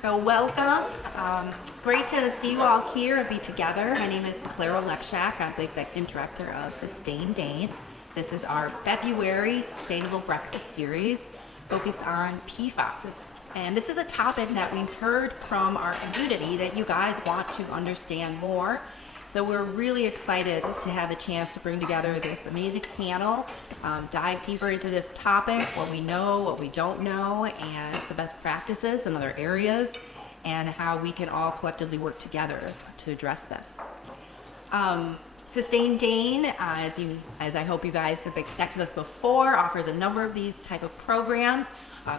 So welcome. Great to see you all here and be together. My name is Clara Lepshak. I'm the Executive Director of Sustain Dane. This is our February Sustainable Breakfast Series focused on PFAS. And this is a topic that we've heard from our community that you guys want to understand more. So we're really excited to have the chance to bring together this amazing panel, dive deeper into this topic, what we know, what we don't know, and some best practices in other areas, and how we can all collectively work together to address this. Sustain Dane, as I hope you guys have connected with us before, offers a number of these type of programs.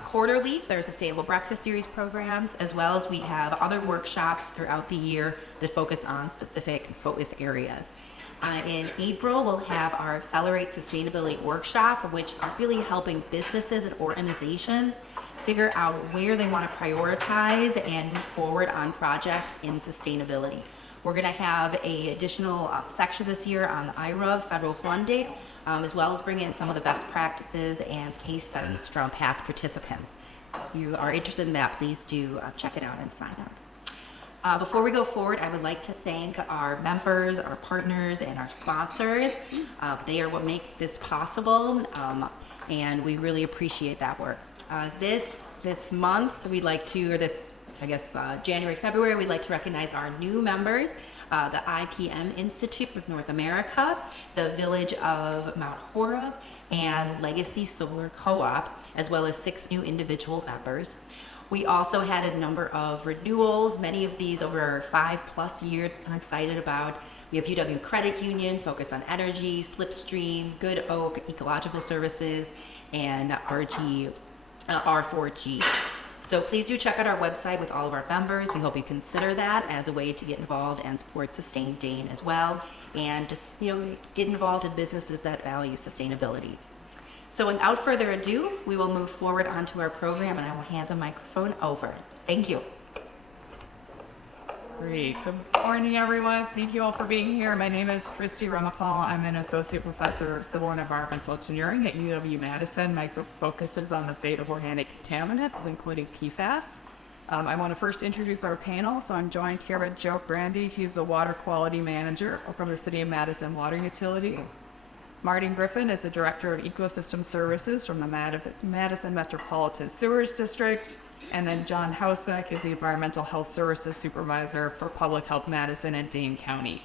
Quarterly, there's Sustainable Breakfast Series programs, as well as we have other workshops throughout the year that focus on specific focus areas. In April, we'll have our Accelerate Sustainability Workshop, which are really helping businesses and organizations figure out where they want to prioritize and move forward on projects in sustainability. We're going to have an additional section this year on IRA federal funding, as well as bring in some of the best practices and case studies from past participants. So if you are interested in that, please do check it out and sign up. Before we go forward, I would like to thank our members, our partners, and our sponsors. They are what make this possible, and we really appreciate that work. This month, we'd like to, or this January, February, we'd like to recognize our new members, the IPM Institute of North America, the Village of Mount Horeb, and Legacy Solar Co-op, as well as 6 new individual members. We also had a number of renewals, many of these over 5+ years I'm excited about. We have UW Credit Union, focused on energy, Slipstream, Good Oak, Ecological Services, and R4G. So please do check out our website with all of our members. We hope you consider that as a way to get involved and support Sustain Dane as well, and just get involved in businesses that value sustainability. So without further ado, we will move forward onto our program, and I will hand the microphone over. Thank you. Great. Good morning, everyone. Thank you all for being here. My name is Christy Ramapal. I'm an associate professor of civil and environmental engineering at UW-Madison. My focus is on the fate of organic contaminants, including PFAS. I want to first introduce our panel. So I'm joined here with Joe Brandy. He's the water quality manager from the City of Madison Water Utility. Martin Griffin is the director of ecosystem services from the Madison Metropolitan Sewers District. And then John Hausbeck is the Environmental Health Services Supervisor for Public Health Madison and Dane County.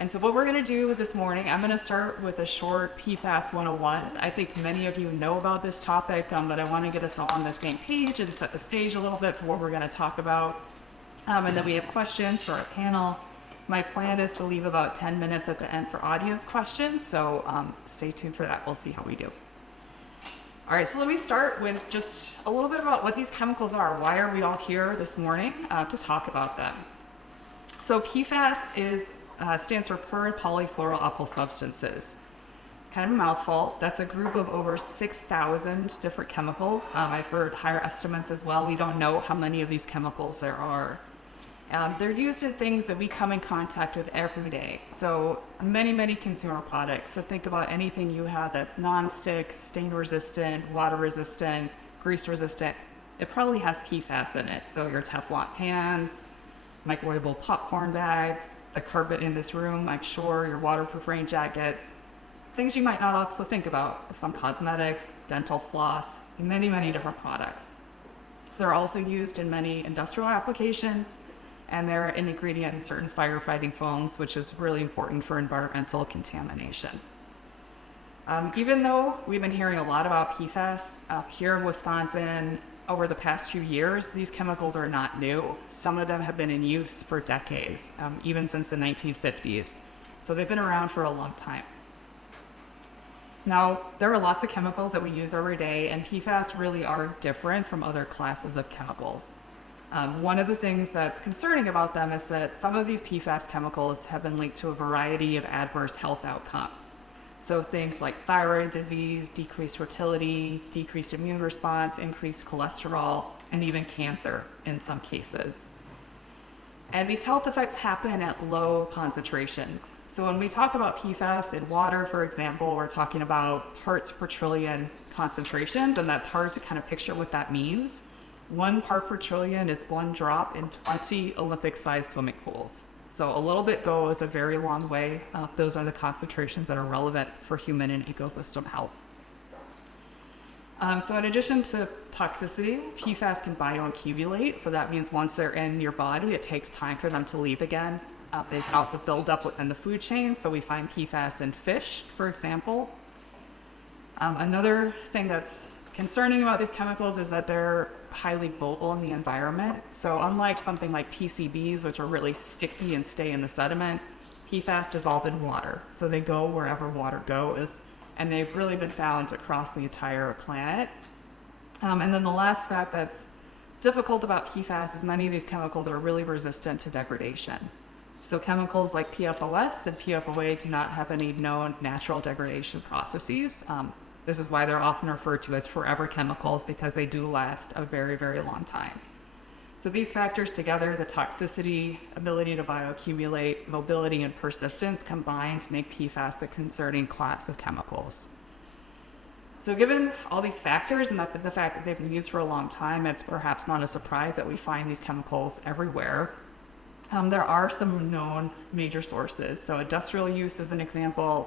And so what we're going to do this morning, I'm going to start with a short PFAS 101. I think many of you know about this topic, but I want to get us all on the same page and set the stage a little bit for what we're going to talk about. And then we have questions for our panel. My plan is to leave about 10 minutes at the end for audience questions, so stay tuned for that. We'll see how we do. All right, so let me start with just a little bit about what these chemicals are. Why are we all here this morning to talk about them? So PFAS stands for polyfluoroalkyl substances. It's kind of a mouthful. That's a group of over 6,000 different chemicals. I've heard higher estimates as well. We don't know how many of these chemicals there are. They're used in things that we come in contact with every day. So many consumer products. So think about anything you have that's non-stick, stain resistant, water resistant, grease resistant. It probably has PFAS in it. So your Teflon pans, microwavable popcorn bags, the carpet in this room, I'm sure, your waterproof rain jackets, things you might not also think about. Some cosmetics, dental floss, many different products. They're also used in many industrial applications, and they're an ingredient in certain firefighting foams, which is really important for environmental contamination. Even though we've been hearing a lot about PFAS here in Wisconsin over the past few years, these chemicals are not new. Some of them have been in use for decades, even since the 1950s. So they've been around for a long time. Now, there are lots of chemicals that we use every day, and PFAS really are different from other classes of chemicals. One of the things that's concerning about them is that some of these PFAS chemicals have been linked to a variety of adverse health outcomes. So things like thyroid disease, decreased fertility, decreased immune response, increased cholesterol, and even cancer in some cases. And these health effects happen at low concentrations. So when we talk about PFAS in water, for example, we're talking about parts per trillion concentrations, and that's hard to kind of picture what that means. 1 part per trillion is 1 drop in 20 Olympic-sized swimming pools. So a little bit goes a very long way. Those are the concentrations that are relevant for human and ecosystem health. So in addition to toxicity, PFAS can bioaccumulate. So that means once they're in your body, it takes time for them to leave again. They can also build up within the food chain. So we find PFAS in fish, for example. Another thing that's concerning about these chemicals is that they're highly mobile in the environment. So unlike something like PCBs, which are really sticky and stay in the sediment, PFAS dissolve in water. So they go wherever water goes, and they've really been found across the entire planet. And then the last fact that's difficult about PFAS is many of these chemicals are really resistant to degradation. So chemicals like PFOS and PFOA do not have any known natural degradation processes. This is why they're often referred to as forever chemicals, because they do last a very, very long time. So these factors together, the toxicity, ability to bioaccumulate, mobility, and persistence combine to make PFAS a concerning class of chemicals. So given all these factors and the fact that they've been used for a long time, it's perhaps not a surprise that we find these chemicals everywhere. There are some known major sources. So industrial use is an example.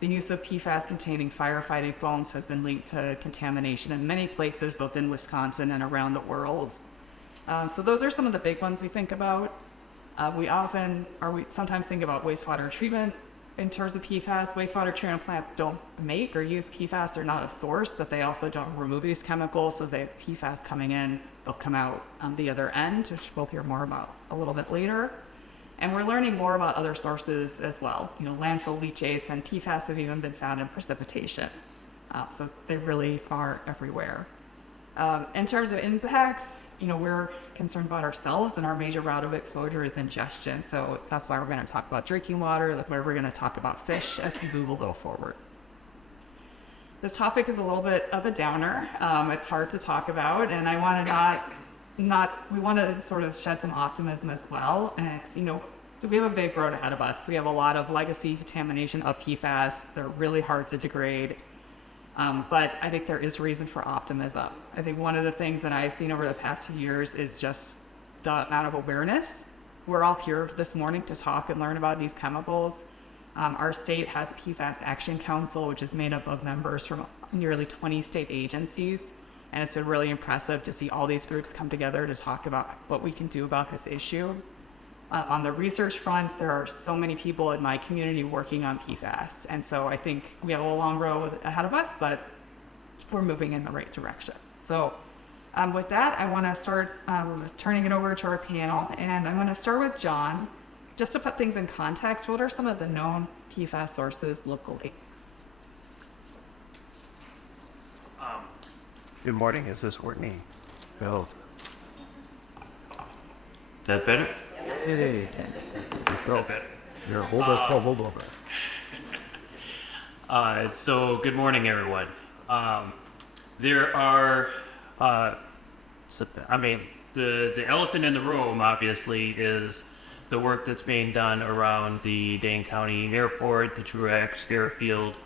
The use of PFAS-containing firefighting foams has been linked to contamination in many places, both in Wisconsin and around the world. So those are some of the big ones we think about. We sometimes think about wastewater treatment in terms of PFAS. Wastewater treatment plants don't make or use PFAS. They're not a source, but they also don't remove these chemicals. So they have PFAS coming in, they'll come out the other end, which we'll hear more about a little bit later. And we're learning more about other sources as well. Landfill leachates and PFAS have even been found in precipitation. So they really are everywhere. In terms of impacts, we're concerned about ourselves, and our major route of exposure is ingestion. So that's why we're going to talk about drinking water. That's why we're going to talk about fish as we move a little forward. This topic is a little bit of a downer. It's hard to talk about, and I want to we want to sort of shed some optimism as well. And we have a big road ahead of us. We have a lot of legacy contamination of PFAS. They're really hard to degrade. But I think there is reason for optimism. I think one of the things that I've seen over the past few years is just the amount of awareness. We're all here this morning to talk and learn about these chemicals. Our state has a PFAS Action Council, which is made up of members from nearly 20 state agencies. And it's been really impressive to see all these groups come together to talk about what we can do about this issue. On the research front, there are so many people in my community working on PFAS. And so I think we have a long road ahead of us, but we're moving in the right direction. So with that, I want to start turning it over to our panel. And I'm going to start with John. Just to put things in context, what are some of the known PFAS sources locally? Good morning. Is this working? Oh. That better? Hey. That better. Here, hold over. So good morning, everyone. There are, the elephant in the room, obviously, is the work that's being done around the Dane County Airport, the Truax Airfield,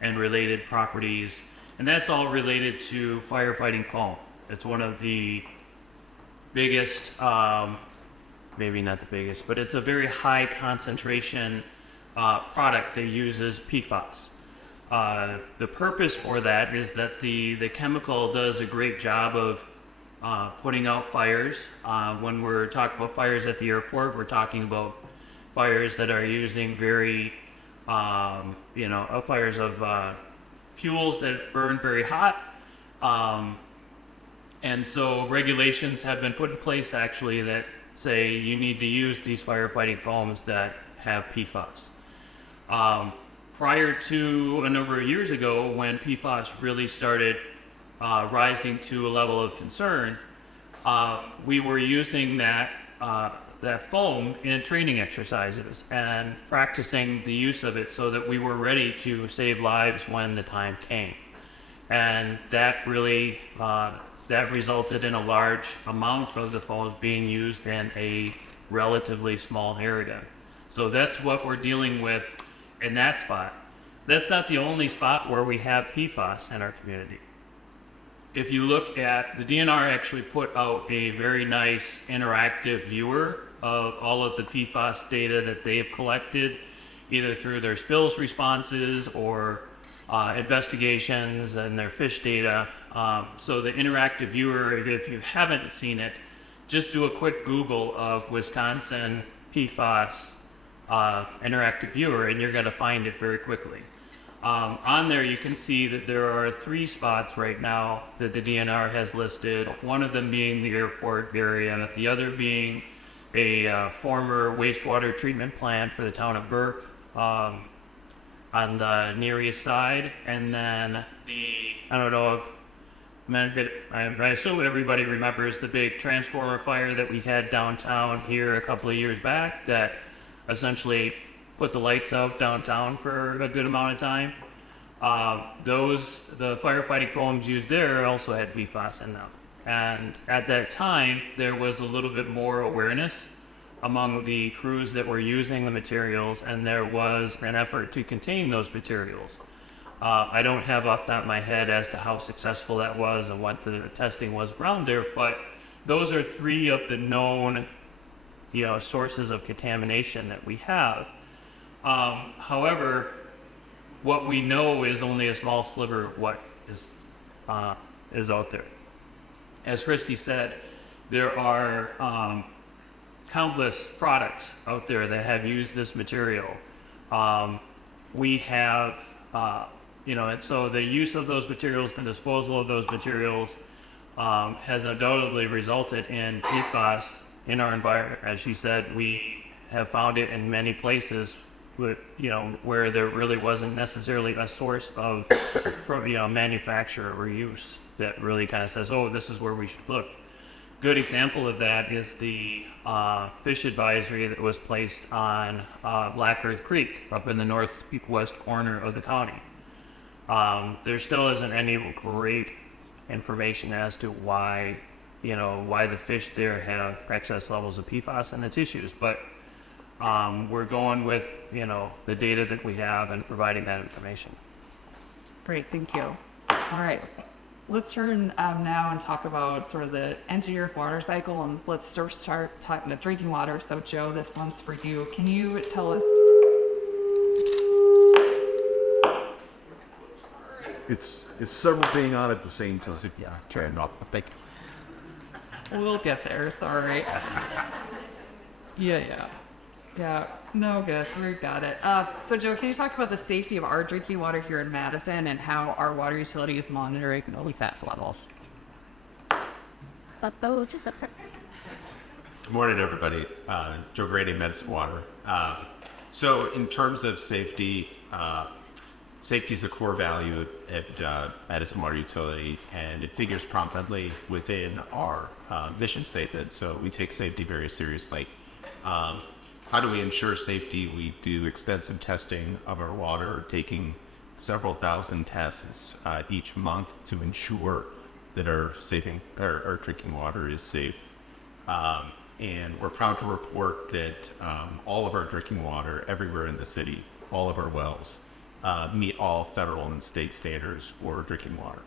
and related properties. And that's all related to firefighting foam. It's one of the biggest, maybe not the biggest, but it's a very high concentration product that uses PFAS. The purpose for that is that the chemical does a great job of putting out fires. When we're talking about fires at the airport, we're talking about fires that are using very, fires of fuels that burn very hot. And so regulations have been put in place actually that say you need to use these firefighting foams that have PFAS. Prior to a number of years ago, when PFAS really started rising to a level of concern, we were using that foam in training exercises and practicing the use of it so that we were ready to save lives when the time came. And that really that resulted in a large amount of the foams being used in a relatively small area. So that's what we're dealing with in that spot. That's not the only spot where we have PFAS in our community. if you look at, the DNR actually put out a very nice interactive viewer of all of the PFAS data that they've collected, either through their spills responses or investigations and their fish data. So the interactive viewer, if you haven't seen it, just do a quick Google of Wisconsin PFAS interactive viewer and you're going to find it very quickly. On there you can see that there are 3 spots right now that the DNR has listed, one of them being the airport area, the other being a former wastewater treatment plant for the town of Burke on the Near East side, and then I don't know if, I assume everybody remembers the big transformer fire that we had downtown here a couple of years back that essentially put the lights out downtown for a good amount of time. The firefighting foams used there also had PFAS in them. And at that time, there was a little bit more awareness among the crews that were using the materials, and there was an effort to contain those materials. I don't have off the top of my head as to how successful that was and what the testing was around there, but those are 3 of the known, sources of contamination that we have. However, what we know is only a small sliver of what is out there. As Christy said, there are countless products out there that have used this material. We have, and so the use of those materials and disposal of those materials has undoubtedly resulted in PFAS in our environment. As she said, we have found it in many places where there really wasn't necessarily a source of manufacture or use that really kind of says, oh, this is where we should look. Good example of that is the fish advisory that was placed on Black Earth Creek up in the northwest corner of the county. There still isn't any great information as to why the fish there have excess levels of PFAS in the tissues, but we're going with the data that we have and providing that information. Great, thank you. All right, let's turn now and talk about sort of the engineered water cycle, and let's start talking about drinking water. So Joe, this one's for you. Can you tell us? It's several being on at the same time. Yeah, turn off the big. We'll get there, sorry. Yeah, no, good, we got it. So Joe, can you talk about the safety of our drinking water here in Madison and how our water utility is monitoring PFAS levels? Good morning, everybody. Joe Grady, Medicine Water. So in terms of safety, safety is a core value at Madison Water Utility, and it figures prominently within our mission statement. So we take safety very seriously. How do we ensure safety? We do extensive testing of our water, taking several thousand tests each month to ensure that our drinking water is safe. And we're proud to report that all of our drinking water everywhere in the city, all of our wells, meet all federal and state standards for drinking water.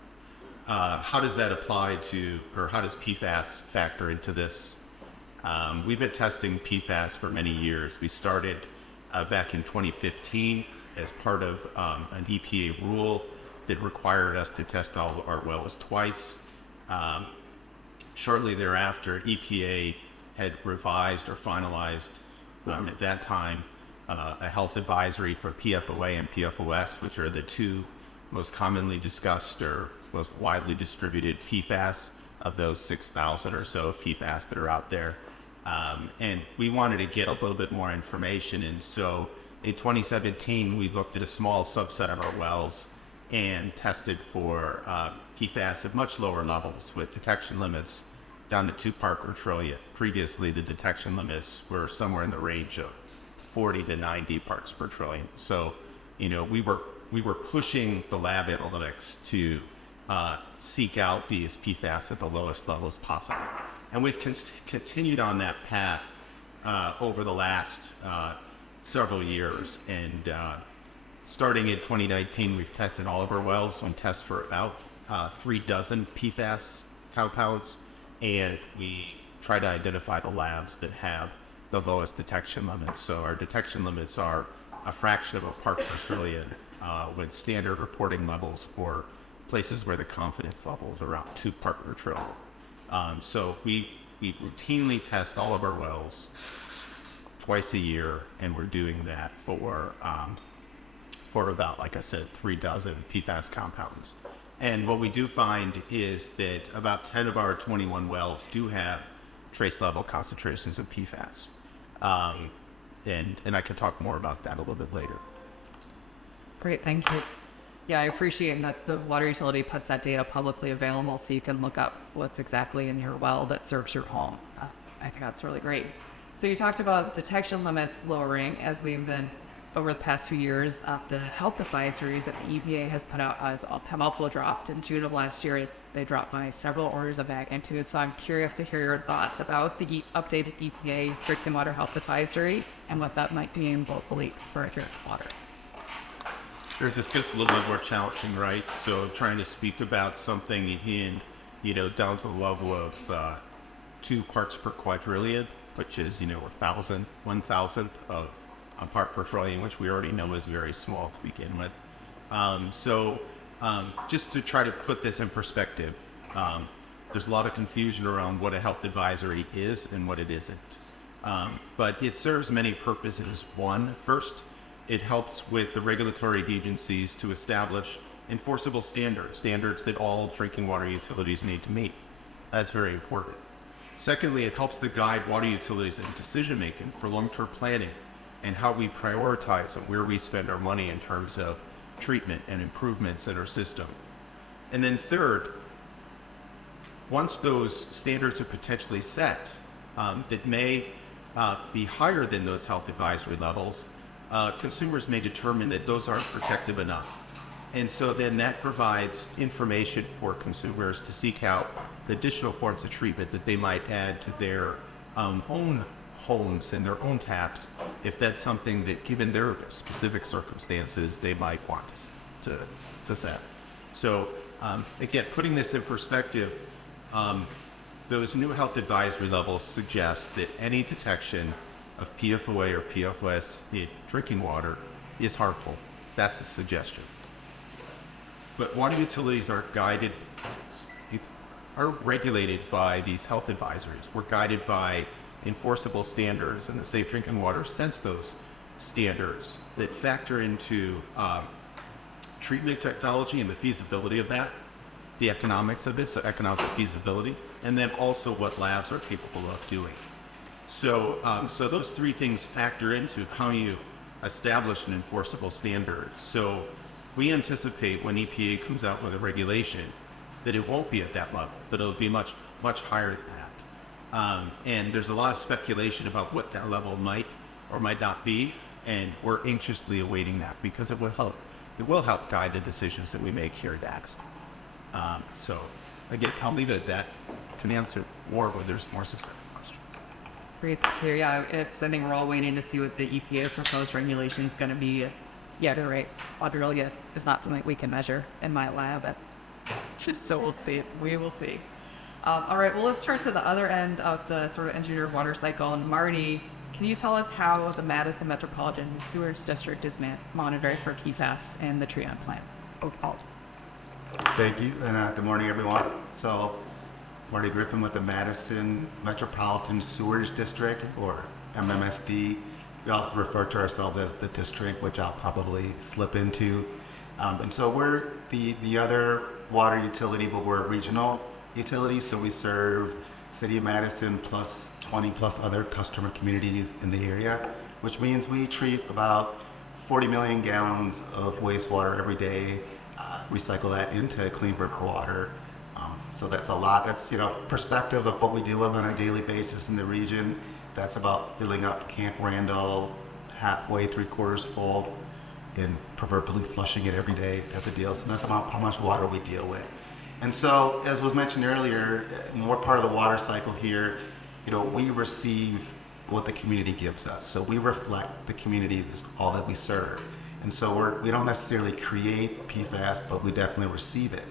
How does that apply to, or how does PFAS factor into this? We've been testing PFAS for many years. We started back in 2015 as part of an EPA rule that required us to test all our wells twice. Shortly thereafter, EPA had revised or finalized at that time a health advisory for PFOA and PFOS, which are the 2 most commonly discussed or most widely distributed PFAS of those 6,000 or so PFAS that are out there. And we wanted to get a little bit more information, and so in 2017 we looked at a small subset of our wells and tested for PFAS at much lower levels with detection limits down to 2 part per trillion. Previously the detection limits were somewhere in the range of 40 to 90 parts per trillion. So we were pushing the lab analytics to seek out these PFAS at the lowest levels possible. And we've continued on that path over the last several years. And starting in 2019, we've tested all of our wells on tests for about 3 dozen PFAS compounds, and we try to identify the labs that have the lowest detection limits. So our detection limits are a fraction of a part per trillion with standard reporting levels for places where the confidence level is around 2 part per trillion. So we routinely test all of our wells twice a year, and we're doing that for about, like I said, 3 dozen PFAS compounds. And what we do find is that about 10 of our 21 wells do have trace level concentrations of PFAS. And I can talk more about that a little bit later. Great, thank you. Yeah, I appreciate that the water utility puts that data publicly available so you can look up what's exactly in your well that serves your home. I think that's really great. So you talked about detection limits lowering as we've been over the past 2 years. The health advisories that the EPA has put out have also dropped. In June of last year, they dropped by several orders of magnitude. So I'm curious to hear your thoughts about the updated EPA drinking water health advisory and what that might mean locally for drinking water. Sure, this gets a little bit more challenging, right? So trying to speak about something in, down to the level of 2 parts per quadrillion, which is, 1,000th of a part per trillion, which we already know is very small to begin with. Just to try to put this in perspective, there's a lot of confusion around what a health advisory is and what it isn't. But it serves many purposes. First, it helps with the regulatory agencies to establish enforceable standards that all drinking water utilities need to meet. That's very important. Secondly, it helps to guide water utilities in decision making for long-term planning and how we prioritize and where we spend our money in terms of treatment and improvements in our system. And then third, once those standards are potentially set that may be higher than those health advisory levels, consumers may determine that those aren't protective enough. And so then that provides information for consumers to seek out the additional forms of treatment that they might add to their own homes and their own taps, if that's something that, given their specific circumstances, they might want to set. So again, putting this in perspective, those new health advisory levels suggest that any detection of PFOA or PFAS in drinking water is harmful. That's a suggestion. But water utilities are regulated by these health advisories. We're guided by enforceable standards, and the Safe Drinking Water sets those standards that factor into treatment technology and the feasibility of that, the economics of it, so economic feasibility, and then also what labs are capable of doing. So those 3 things factor into how you establish an enforceable standard. So we anticipate when EPA comes out with a regulation that it won't be at that level, that it'll be much, much higher than that. And there's a lot of speculation about what that level might or might not be, and we're anxiously awaiting that because it will help guide the decisions that we make here at Dax. So again, I'll leave it at that. I can answer more when there's more specific questions. Great to hear. Yeah, it's I think we're all waiting to see what the EPA's proposed regulation is going to be. Yeah, you're right. Quadrillion is not something we can measure in my lab. So we'll see. We will see. All right. Well, let's turn to the other end of the sort of engineered water cycle. And Marty, can you tell us how the Madison Metropolitan Sewage District is monitoring for PFAS in the treatment plant? Thank you, and good morning, everyone. So, Marty Griffin with the Madison Metropolitan Sewage District, or MMSD. We also refer to ourselves as the district, which I'll probably slip into. And so we're the other water utility, but we're a regional utility. So we serve City of Madison plus 20 plus other customer communities in the area, which means we treat about 40 million gallons of wastewater every day, recycle that into clean river water. So that's a lot. That's, perspective of what we deal with on a daily basis in the region. That's about filling up Camp Randall halfway, 3/4 full, and proverbially flushing it every day type of deal. So that's about how much water we deal with. And so, as was mentioned earlier, when we're part of the water cycle here, we receive what the community gives us. So we reflect the community, all that we serve. And so we don't necessarily create PFAS, but we definitely receive it.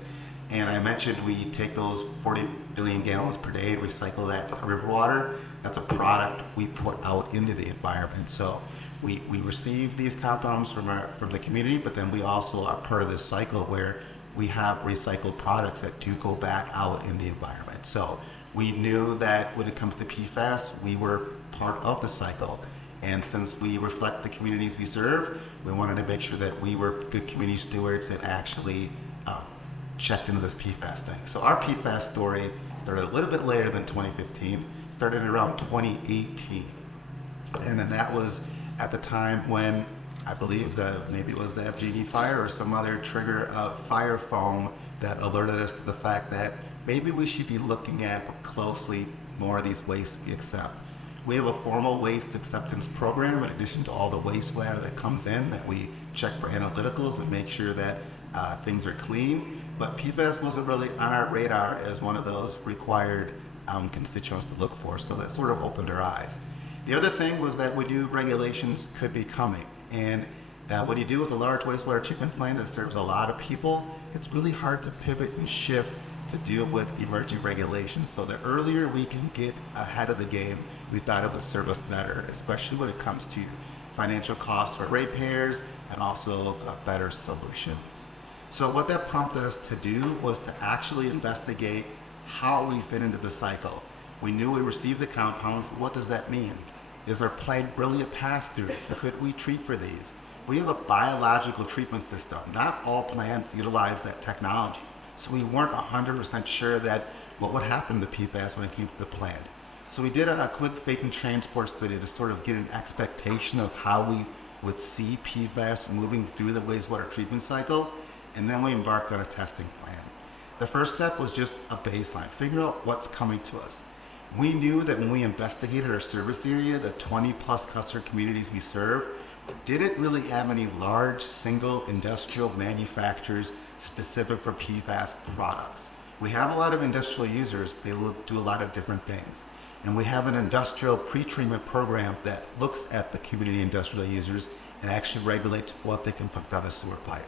And I mentioned we take those 40 billion gallons per day and recycle that to river water. That's a product we put out into the environment. So we receive these compounds from the community, but then we also are part of this cycle where we have recycled products that do go back out in the environment. So we knew that when it comes to PFAS, we were part of the cycle. And since we reflect the communities we serve, we wanted to make sure that we were good community stewards and actually checked into this PFAS thing. So our PFAS story started a little bit later than 2015, started around 2018. And then that was at the time when I believe maybe it was the FGD fire or some other trigger of fire foam that alerted us to the fact that maybe we should be looking at closely more of these wastes we accept. We have a formal waste acceptance program in addition to all the wastewater that comes in that we check for analyticals and make sure that things are clean. But PFAS wasn't really on our radar as one of those required constituents to look for, so that sort of opened our eyes. The other thing was that we knew regulations could be coming. And when you deal with a large wastewater treatment plant that serves a lot of people, it's really hard to pivot and shift to deal with emerging regulations. So the earlier we can get ahead of the game, we thought it would serve us better, especially when it comes to financial costs for ratepayers and also better solutions. So what that prompted us to do was to actually investigate how we fit into the cycle. We knew we received the compounds. What does that mean? Is our plant really a pass-through? Could we treat for these? We have a biological treatment system. Not all plants utilize that technology. So we weren't 100% sure that what would happen to PFAS when it came to the plant. So we did a quick fake and transport study to sort of get an expectation of how we would see PFAS moving through the wastewater treatment cycle, and then we embarked on a testing plan. The first step was just a baseline, figure out what's coming to us. We knew that when we investigated our service area, the 20 plus customer communities we serve, didn't really have any large single industrial manufacturers specific for PFAS products. We have a lot of industrial users, they do a lot of different things. And we have an industrial pretreatment program that looks at the community industrial users and actually regulates what they can put down a sewer pipe.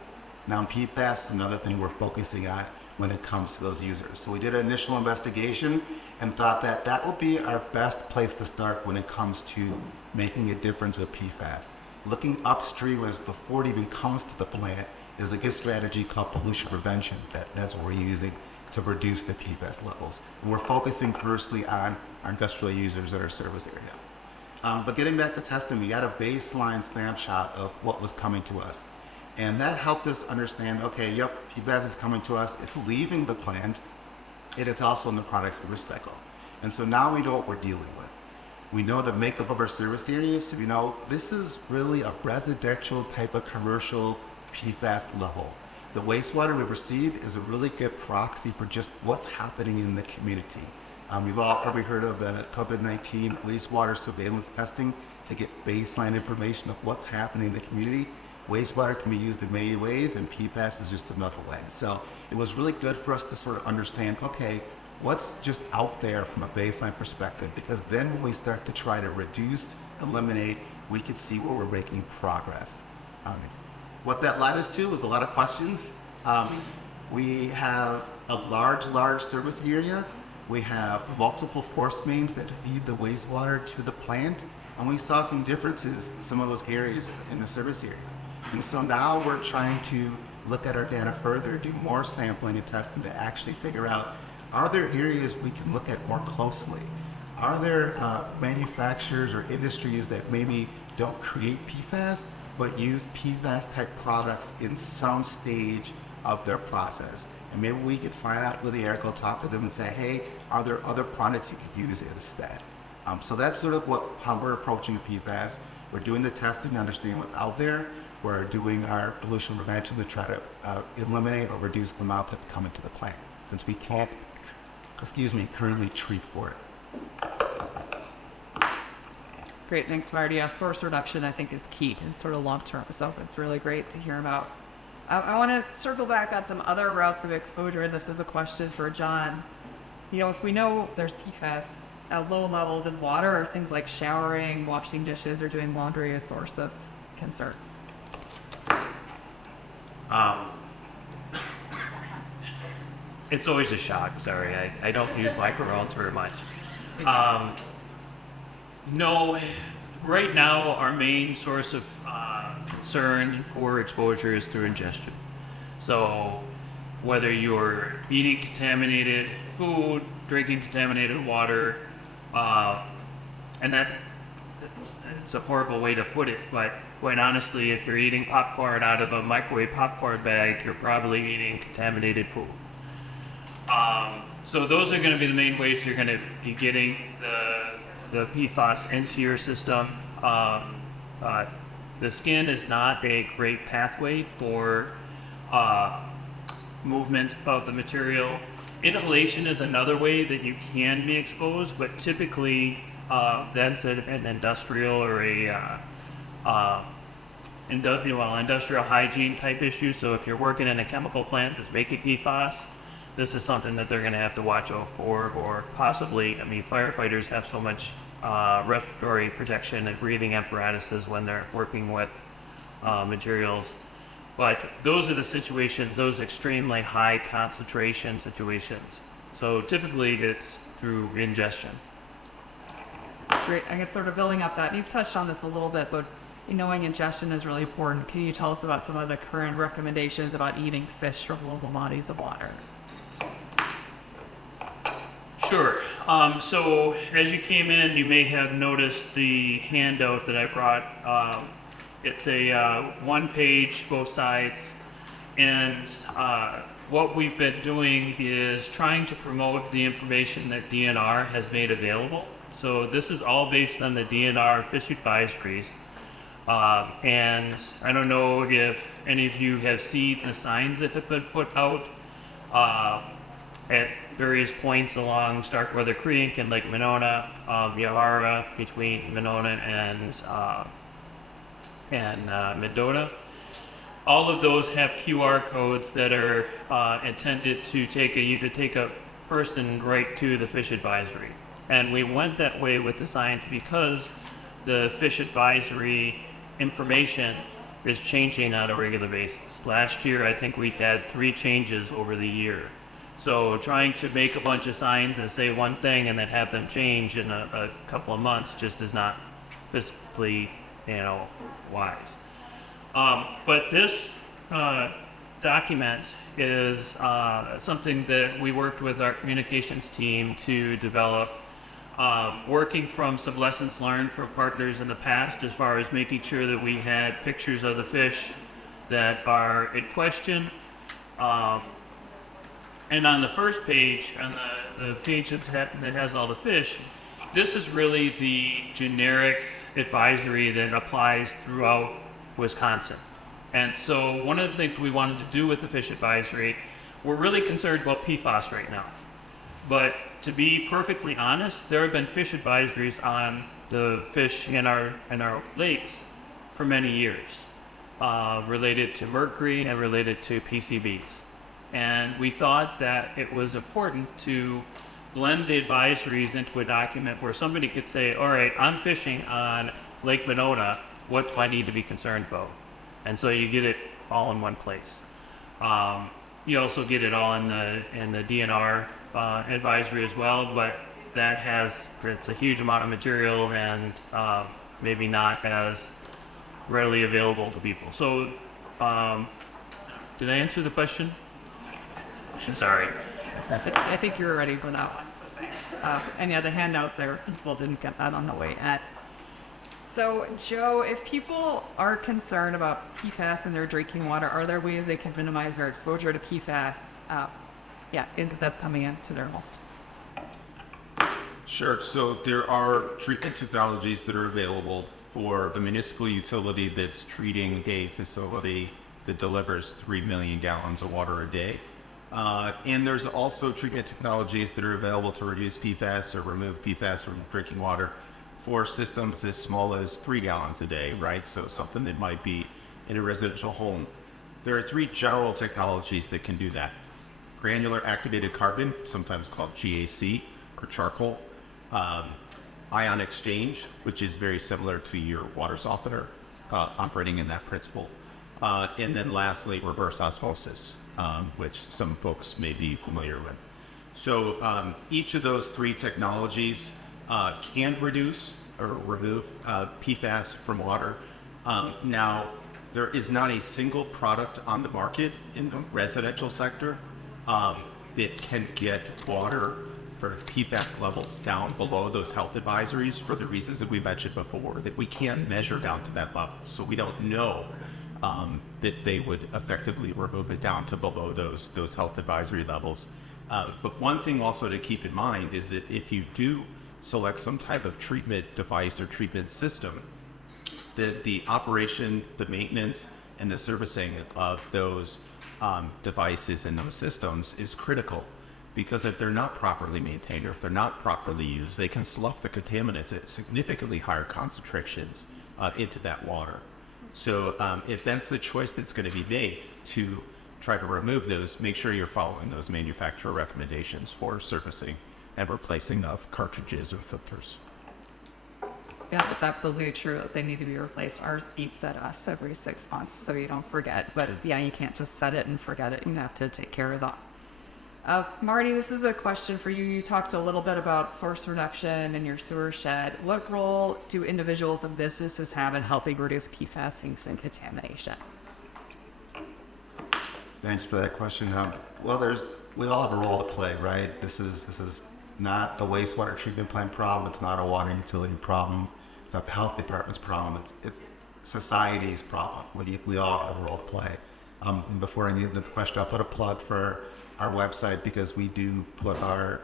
Now, PFAS is another thing we're focusing on when it comes to those users. So we did an initial investigation and thought that that would be our best place to start when it comes to making a difference with PFAS. Looking upstream as before it even comes to the plant is a good strategy called pollution prevention. That's what we're using to reduce the PFAS levels. And we're focusing firstly on our industrial users at our service area. But getting back to testing, we got a baseline snapshot of what was coming to us. And that helped us understand, okay, yep, PFAS is coming to us, it's leaving the plant, it is also in the products we recycle. And so now we know what we're dealing with. We know the makeup of our service areas, so we know this is really a residential type of commercial PFAS level. The wastewater we receive is a really good proxy for just what's happening in the community. We've all probably heard of the COVID-19 wastewater surveillance testing to get baseline information of what's happening in the community. Wastewater can be used in many ways, and PFAS is just another way. So it was really good for us to sort of understand, okay, what's just out there from a baseline perspective, because then when we start to try to reduce, eliminate, we could see where we're making progress. What that led us to was a lot of questions. We have a large service area. We have multiple force mains that feed the wastewater to the plant, and we saw some differences in some of those areas in the service area. And so now we're trying to look at our data further, do more sampling and testing to actually figure out, are there areas we can look at more closely? Are there manufacturers or industries that maybe don't create PFAS, but use PFAS type products in some stage of their process? And maybe we could find out where they are, go talk to them and say, hey, are there other products you could use instead? So that's sort of how we're approaching PFAS. We're doing the testing to understand what's out there. We're doing our pollution prevention to try to eliminate or reduce the amount that's coming to the plant, since we can't, currently treat for it. Great, thanks, Marty. Yeah, source reduction, I think, is key and sort of long term. So it's really great to hear about. I want to circle back on some other routes of exposure. This is a question for John. You know, if we know there's PFAS at low levels in water, are things like showering, washing dishes, or doing laundry a source of concern? It's always a shock. Sorry, I don't use microphones very much. No, right now our main source of concern for exposure is through ingestion. So whether you're eating contaminated food, drinking contaminated water, and it's a horrible way to put it, but quite honestly, if you're eating popcorn out of a microwave popcorn bag, you're probably eating contaminated food. So those are going to be the main ways you're going to be getting the PFAS into your system. The skin is not a great pathway for movement of the material. Inhalation is another way that you can be exposed, but typically that's an industrial or industrial hygiene type issue. So if you're working in a chemical plant that's making PFAS, this is something that they're going to have to watch out for, or possibly, I mean, firefighters have so much respiratory protection and breathing apparatuses when they're working with materials. But those are the situations, those extremely high concentration situations. So typically it's through ingestion. Great. I guess sort of building up that, you've touched on this a little bit, but knowing ingestion is really important. Can you tell us about some of the current recommendations about eating fish from local bodies of water? Sure. So as you came in, you may have noticed the handout that I brought. It's a one page, both sides. And what we've been doing is trying to promote the information that DNR has made available. So this is all based on the DNR fish advisories. And I don't know if any of you have seen the signs that have been put out at various points along Starkweather Creek and Lake Monona, Yahara, between Monona and Mendota. All of those have QR codes that are intended to take a person right to the fish advisory. And we went that way with the signs because the fish advisory information is changing on a regular basis. Last year, I think we had 3 changes over the year. So trying to make a bunch of signs and say one thing and then have them change in a couple of months just is not fiscally, wise. But this document is something that we worked with our communications team to develop, working from some lessons learned from partners in the past as far as making sure that we had pictures of the fish that are in question. And on the first page, on the page that has all the fish, this is really the generic advisory that applies throughout Wisconsin. And so one of the things we wanted to do with the fish advisory, we're really concerned about PFAS right now. But to be perfectly honest, there have been fish advisories on the fish in our lakes for many years, related to mercury and related to PCBs. And we thought that it was important to blend the advisories into a document where somebody could say, all right, I'm fishing on Lake Monona, what do I need to be concerned about? And so you get it all in one place. You also get it all in the DNR advisory as well, but it's a huge amount of material and maybe not as readily available to people. So did I answer the question? I'm sorry. I think you were ready for that one, so thanks. And yeah, the handouts there, people didn't get that on the way at. So Joe, if people are concerned about PFAS in their drinking water, are there ways they can minimize their exposure to PFAS? That's coming into their mouth. Sure. So there are treatment technologies that are available for the municipal utility that's treating a facility that delivers 3 million gallons of water a day. And there's also treatment technologies that are available to reduce PFAS or remove PFAS from drinking water for systems as small as 3 gallons a day, right? So something that might be in a residential home. There are 3 general technologies that can do that. Granular activated carbon, sometimes called GAC or charcoal. Ion exchange, which is very similar to your water softener, operating in that principle. And then lastly, reverse osmosis, which some folks may be familiar with. So each of those three technologies can reduce or remove PFAS from water. Now, there is not a single product on the market in the residential sector that can get water for PFAS levels down below those health advisories for the reasons that we mentioned before, that we can't measure down to that level. So we don't know that they would effectively remove it down to below those health advisory levels. But one thing also to keep in mind is that if you do select some type of treatment device or treatment system, the operation, the maintenance, and the servicing of those devices and those systems is critical, because if they're not properly maintained or if they're not properly used, they can slough the contaminants at significantly higher concentrations into that water. So if that's the choice that's going to be made to try to remove those, make sure you're following those manufacturer recommendations for servicing and replacing of cartridges or filters. Yeah, it's absolutely true. They need to be replaced. Ours beeps at us every 6 months, so you don't forget. But yeah, you can't just set it and forget it. You have to take care of that. Marty, this is a question for you. You talked a little bit about source reduction in your sewer shed. What role do individuals and businesses have in helping reduce PFAS use and contamination? Thanks for that question. Well, we all have a role to play, right? This is not a wastewater treatment plant problem. It's not a water utility problem. It's not the health department's problem. It's society's problem. We all have a role to play. And before I need the question, I'll put a plug for our website, because we do put our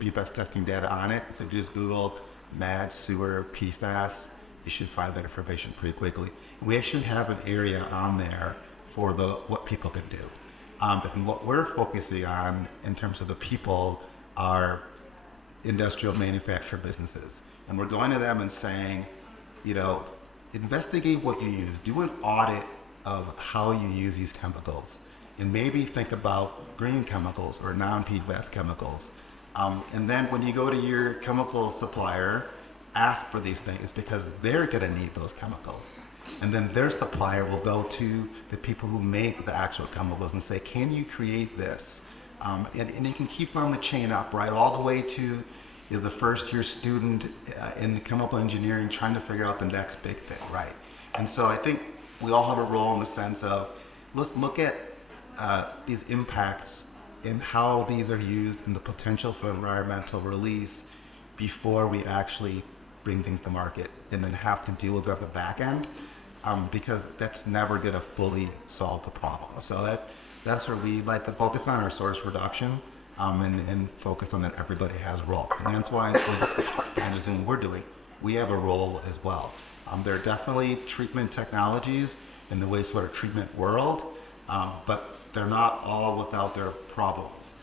PFAS testing data on it. So if you just Google MAD sewer PFAS, you should find that information pretty quickly. We actually have an area on there for what people can do. And what we're focusing on in terms of the people are industrial manufacturer businesses. And we're going to them and saying, investigate what you use. Do an audit of how you use these chemicals. And maybe think about green chemicals or non-PFAS chemicals. And then when you go to your chemical supplier, ask for these things, because they're gonna need those chemicals. And then their supplier will go to the people who make the actual chemicals and say, can you create this? And you can keep on the chain up, right? All the way to the first year student in chemical engineering trying to figure out the next big thing, right? And so I think we all have a role in the sense of, let's look at these impacts and how these are used and the potential for environmental release before we actually bring things to market and then have to deal with it at the back end, because that's never going to fully solve the problem. So that's where we like to focus on our source reduction, and focus on that everybody has a role. And that's why what we're doing, we have a role as well. There are definitely treatment technologies in the wastewater treatment world, but they're not all without their problems.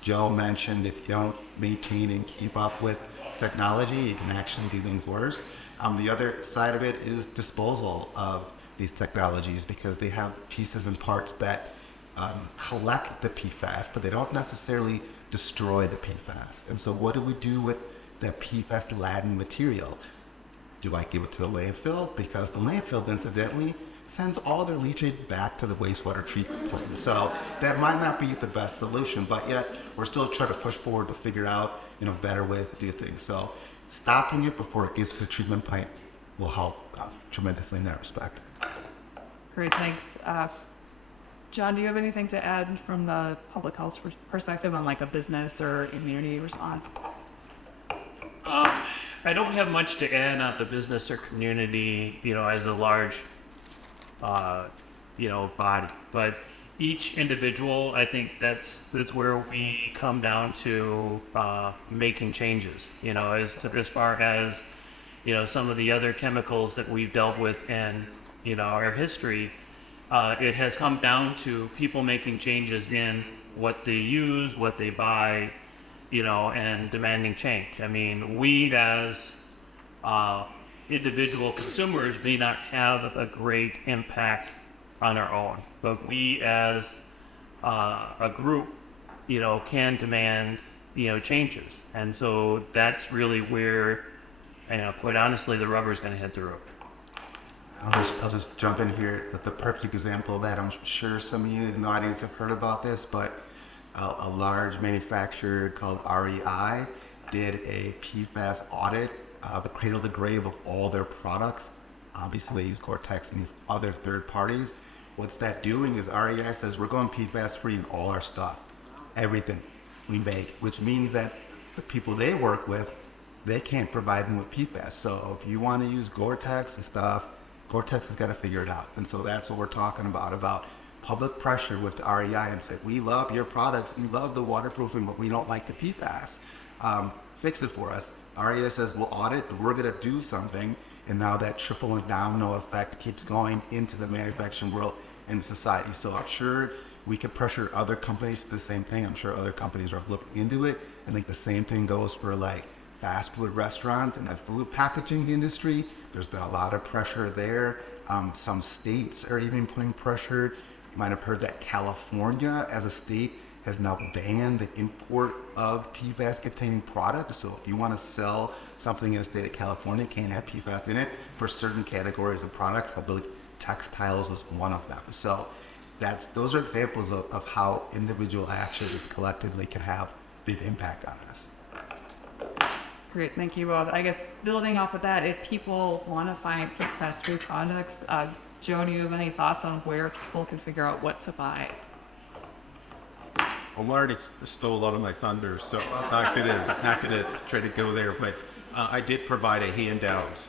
Joe mentioned if you don't maintain and keep up with technology, you can actually do things worse. The other side of it is disposal of these technologies, because they have pieces and parts that collect the PFAS, but they don't necessarily destroy the PFAS. And so what do we do with that PFAS-laden material? Do I give it to the landfill? Because the landfill, incidentally, sends all their leachate back to the wastewater treatment plant. So that might not be the best solution, but yet we're still trying to push forward to figure out better ways to do things. So stopping it before it gets to the treatment plant will help tremendously in that respect. Great, thanks. John, do you have anything to add from the public health perspective on like a business or community response? I don't have much to add on the business or community, as a large, body. But each individual, I think that's where we come down to making changes. As far as some of the other chemicals that we've dealt with in our history, it has come down to people making changes in what they use, what they buy, and demanding change. I mean, we as individual consumers may not have a great impact on our own, but we as a group, can demand, changes. And so that's really where, quite honestly, the rubber's going to hit the road. I'll just jump in here. The perfect example of that, I'm sure some of you in the audience have heard about this, but a large manufacturer called REI did a PFAS audit, the cradle to grave of all their products. Obviously, they use Gore-Tex and these other third parties. What's that doing is REI says we're going PFAS free in all our stuff, everything we make, which means that the people they work with, they can't provide them with PFAS. So if you want to use Gore-Tex and stuff, Gore-Tex has got to figure it out. And so that's what we're talking about public pressure with the REI and say, we love your products, we love the waterproofing, but we don't like the PFAS. Fix it for us. REI says we'll audit, we're going to do something. And now that trickle domino effect keeps going into the manufacturing world and society. So I'm sure we could pressure other companies to the same thing. I'm sure other companies are looking into it. I think the same thing goes for like fast food restaurants and the food packaging industry. There's been a lot of pressure there. Some states are even putting pressure. You might have heard that California as a state has now banned the import of PFAS containing products. So if you want to sell something in the state of California, it can't have PFAS in it for certain categories of products. I believe textiles was one of them. So those are examples of how individual actions collectively can have big impact on this. Great, thank you both. I guess building off of that, if people want to find PFAS-free products, Joe, do you have any thoughts on where people can figure out what to buy? Well, Marty stole a lot of my thunder, so I'm not gonna try to go there. But I did provide a handout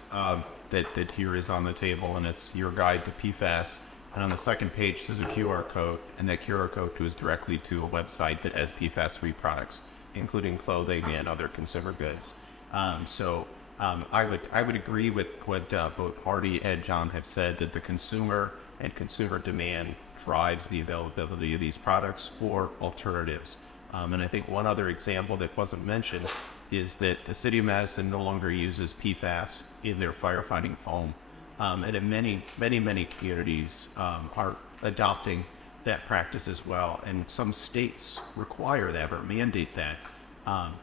that here is on the table, and it's your guide to PFAS. And on the second page, there's a QR code, and that QR code goes directly to a website that has PFAS-free products, including clothing and other consumer goods. I would agree with what both Hardy and John have said, that the consumer and consumer demand drives the availability of these products or alternatives. And I think one other example that wasn't mentioned is that the city of Madison no longer uses PFAS in their firefighting foam. And in many communities are adopting that practice as well. And some states require that or mandate that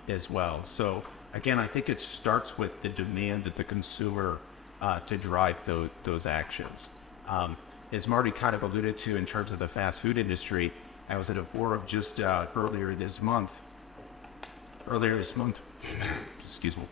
as well. So again, I think it starts with the demand that the consumer to drive those actions. As Marty kind of alluded to in terms of the fast food industry, I was at a forum just earlier this month, excuse me,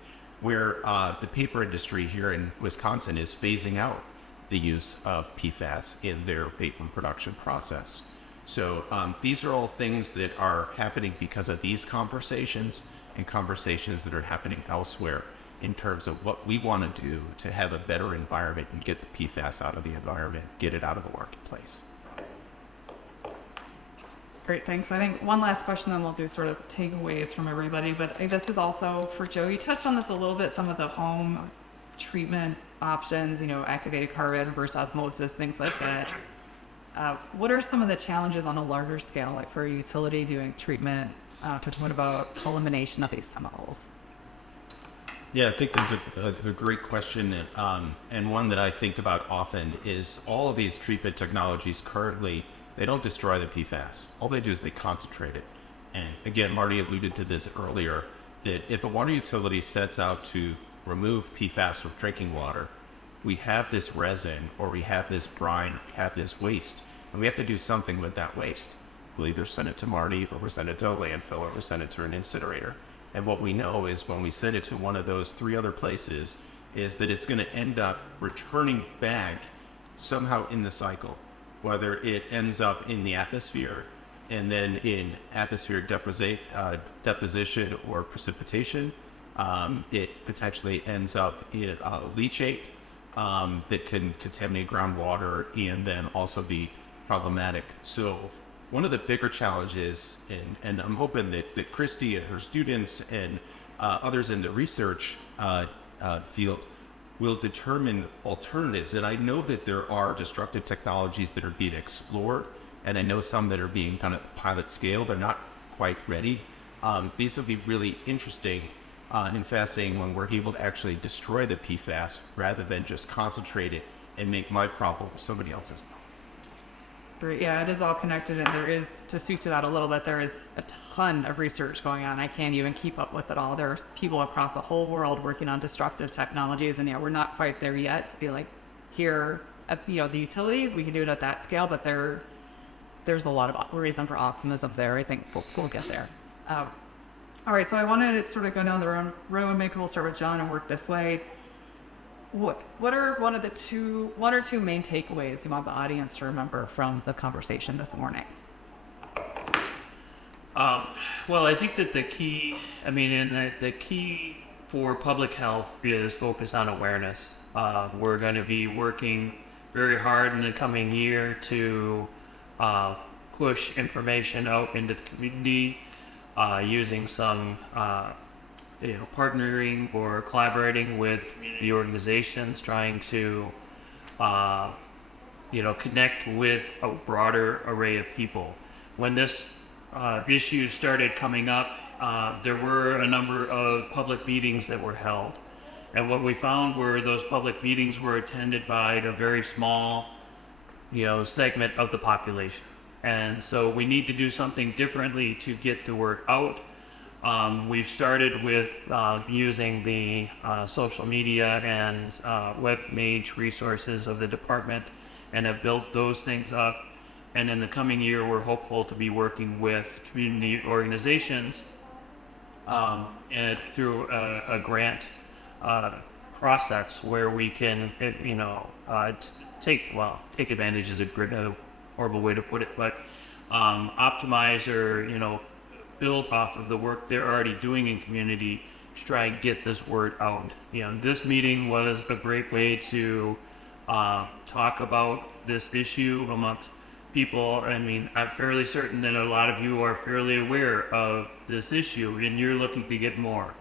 where the paper industry here in Wisconsin is phasing out the use of PFAS in their paper production process. So these are all things that are happening because of these conversations and conversations that are happening elsewhere in terms of what we want to do to have a better environment and get the PFAS out of the environment, get it out of the marketplace. Great, thanks. I think one last question, then we'll do sort of takeaways from everybody. But this is also for Joe. You touched on this a little bit, some of the home treatment options, activated carbon versus osmosis, things like that. What are some of the challenges on a larger scale, like for a utility doing treatment, what about elimination of these chemicals? Yeah, I think that's a great question, and one that I think about often is all of these treatment technologies currently, they don't destroy the PFAS. All they do is they concentrate it. And again, Marty alluded to this earlier, that if a water utility sets out to remove PFAS from drinking water, we have this resin, or we have this brine, we have this waste, and we have to do something with that waste. We'll either send it to Marty, or we'll send it to a landfill, or we'll send it to an incinerator. And what we know is when we send it to one of those three other places, is that it's going to end up returning back somehow in the cycle, whether it ends up in the atmosphere and then in atmospheric deposition or precipitation. It potentially ends up in leachate that can contaminate groundwater and then also be problematic. So one of the bigger challenges, and I'm hoping that Christy and her students and others in the research field will determine alternatives. And I know that there are destructive technologies that are being explored, and I know some that are being done at the pilot scale. They're not quite ready. These will be really interesting and fascinating when we're able to actually destroy the PFAS rather than just concentrate it and make my problem somebody else's. Great. Yeah, it is all connected, and there is, to speak to that a little bit, there is a ton of research going on. I can't even keep up with it all. There's people across the whole world working on destructive technologies, and yeah, we're not quite there yet to be like, here at the utilities. We can do it at that scale, but there's a lot of reason for optimism there. I think we'll get there. All right, so I wanted to sort of go down the road. Maybe we'll start with John and work this way. What are one or two main takeaways you want the audience to remember from the conversation this morning? Well, I think that the key for public health is focus on awareness. We're going to be working very hard in the coming year to push information out into the community, using some partnering or collaborating with community organizations, trying to connect with a broader array of people. When this issue started coming up, there were a number of public meetings that were held. And what we found were those public meetings were attended by a very small, segment of the population. And so we need to do something differently to get the word out. We've started with using the social media and web page resources of the department and have built those things up. And in the coming year, we're hopeful to be working with community organizations and through a grant process where we can, take advantage is a horrible way to put it, but optimize or, build off of the work they're already doing in community to try and get this word out. This meeting was a great way to talk about this issue amongst people. I mean, I'm fairly certain that a lot of you are fairly aware of this issue and you're looking to get more.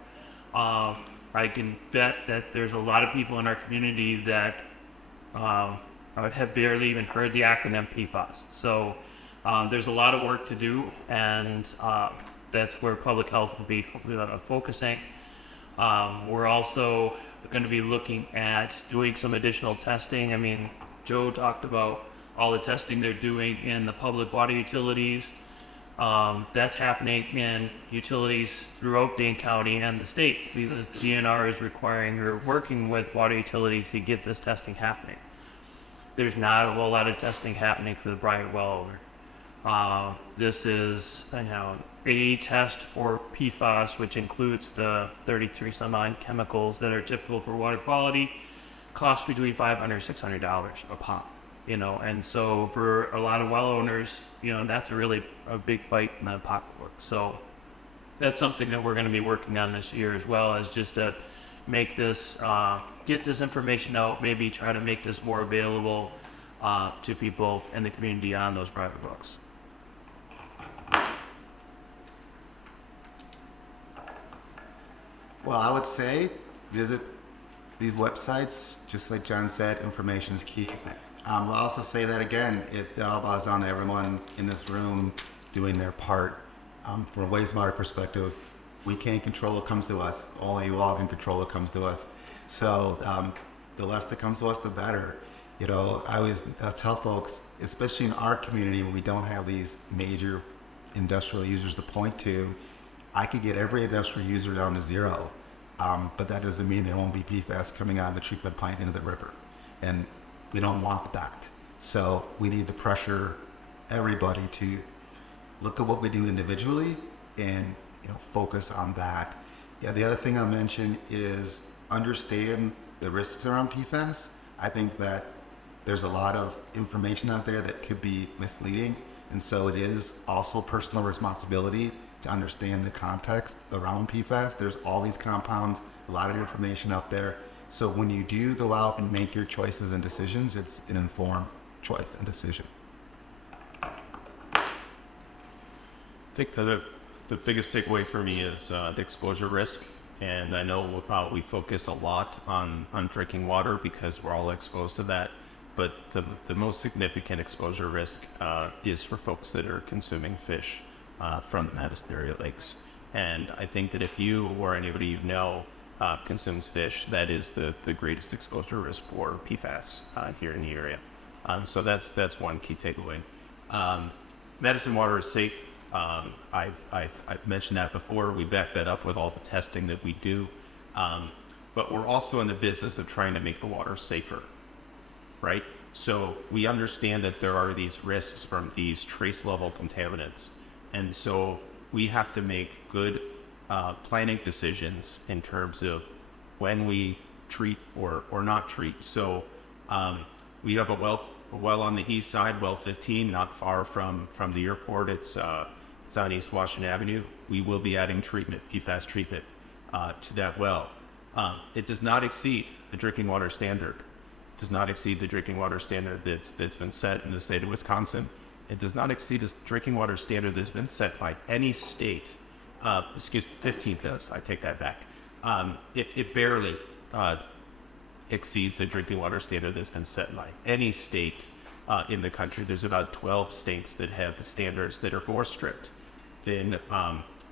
I can bet that there's a lot of people in our community that have barely even heard the acronym PFAS. So there's a lot of work to do, and that's where public health will be focusing. We're also going to be looking at doing some additional testing. I mean, Joe talked about all the testing they're doing in the public water utilities. That's happening in utilities throughout Dane County and the state because the DNR is requiring or working with water utilities to get this testing happening. There's not a whole lot of testing happening for the Bryant well owner. This is a test for PFAS, which includes the 33 some odd chemicals that are typical for water quality, costs between $500 and $600 a pop. And so for a lot of well owners, that's really a big bite in the pocketbook. So that's something that we're going to be working on this year as well, as just to make this, get this information out, maybe try to make this more available to people in the community on those private books. Well, I would say visit these websites. Just like John said, information is key. I'll also say that again, it all boils down to everyone in this room doing their part. From a wastewater perspective, we can't control what comes to us. Only you all can control what comes to us. So the less that comes to us, the better. I always tell folks, especially in our community where we don't have these major industrial users to point to, I could get every industrial user down to zero, but that doesn't mean there won't be PFAS coming out of the treatment plant into the river. And we don't want that. So we need to pressure everybody to look at what we do individually and focus on that. Yeah, the other thing I'll mention is understand the risks around PFAS. I think that there's a lot of information out there that could be misleading, and so it is also personal responsibility to understand the context around PFAS. There's all these compounds, a lot of information out there. So when you do go out and make your choices and decisions, it's an informed choice and decision. I think the biggest takeaway for me is the exposure risk. And I know we focus a lot on drinking water because we're all exposed to that. But the most significant exposure risk is for folks that are consuming fish from the Madison area lakes. And I think that if you or anybody you know consumes fish, that is the greatest exposure risk for PFAS here in the area. So that's one key takeaway. Madison water is safe. I've mentioned that before. We back that up with all the testing that we do. But we're also in the business of trying to make the water safer. right? So we understand that there are these risks from these trace level contaminants. And so we have to make good planning decisions in terms of when we treat or not treat. So we have a well on the east side, well 15, not far from the airport. It's on East Washington Avenue. We will be adding treatment, PFAS treatment, to that well. It does not exceed the drinking water standard. It does not exceed the drinking water standard that's been set in the state of Wisconsin. It does not exceed a drinking water standard that's been set by any state. 15 does. I take that back. It barely exceeds the drinking water standard that's been set by any state in the country. There's about 12 states that have the standards that are more strict than